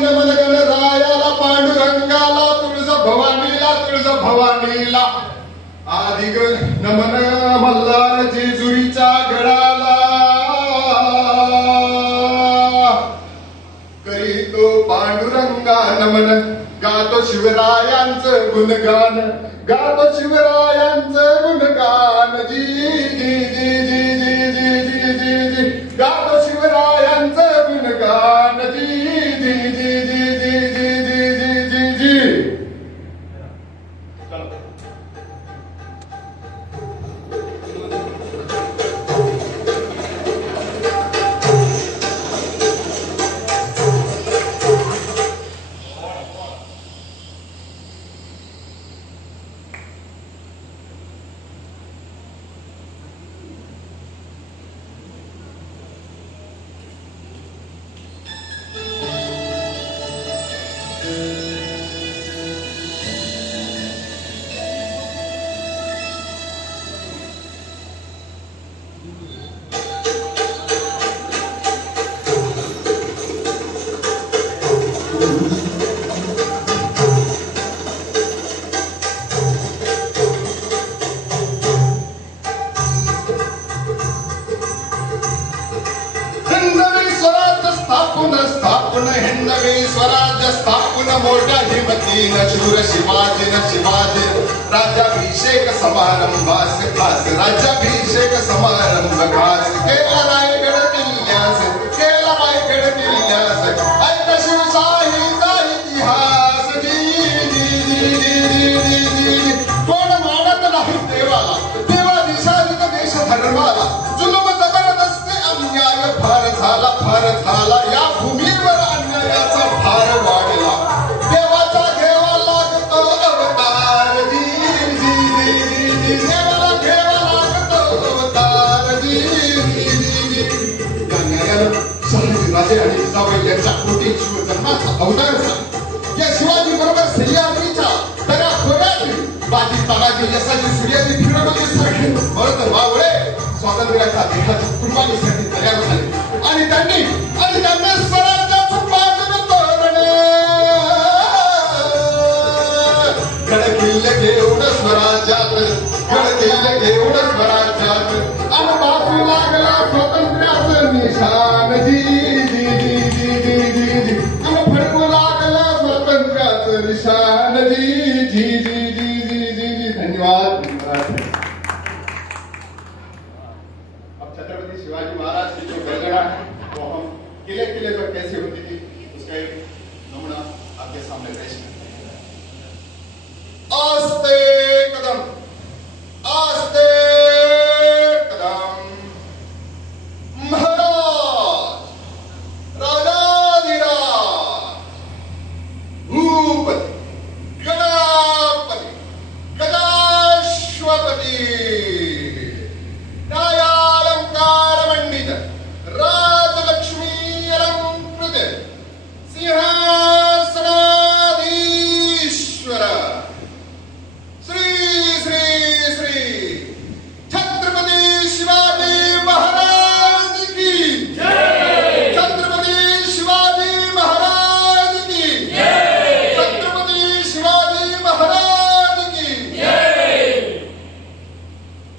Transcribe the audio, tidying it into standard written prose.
नमन गणरायाला पांडुरंगाला तुळजा भवानीला आदिग नमन मल्हार जेजुरीच्या गडाला करीतो पांडुरंगा नमन गातो शिवरायांचं गुणगान जी जी जी जी जी जी जी जी जी गातो शिवरायांचं गुणगान जी जी जी जी जी जी जी जी जी जी हिंदवी स्वराज्य स्थापन मोठ्या हिमतीनं शूर शिवाजी राज्याभिषेक समारंभास खास राज्याभिषेक समारंभ खास केला रायगड किल्ल्यास ऐक शिवशाहीचा इतिहास जी जी जी जी जी जी कोण मानत नाही देवा दिशालित देश धर्माला जुलूम जबरदस्ती अन्याय फार झाला या भूमीवर अन्यायाचा भार वाढला देवाचा घ्यावा लागतो अवतार जी जी जी जी देवाला घ्यावा लागतो अवतार जी जी जी या न्यायानं शहाजीराजे आणि जिजाबाई यांच्या कोटी शिवजन्माचा अवतार झाला या शिवाजी बरोबर सह्याद्रीच्या दऱ्या खोऱ्यातील बाजी तानाजी यशाची सूर्याची फिरवली सारखी मर्द मावळे स्वातंत्र्याच्या देशाच्या कुर्बानीसाठी तयार झाले आणि त्यांनी स्वराज्याचं बाजून तोरणे गडकिल्ले घेऊन स्वराज्यात आणि बाजू लागला स्वातंत्र्याचं निशान जी जी जी जी जी जी जी आणि फडकू लागला स्वातंत्र्याचं निशान जी जी जी जी जी जी जी धन्यवाद। अब छत्रपति शिवाजी महाराज की जो गर्जना वो हम किले पर कैसे होती थी उसका एक नमूना आपके सामने पेश है।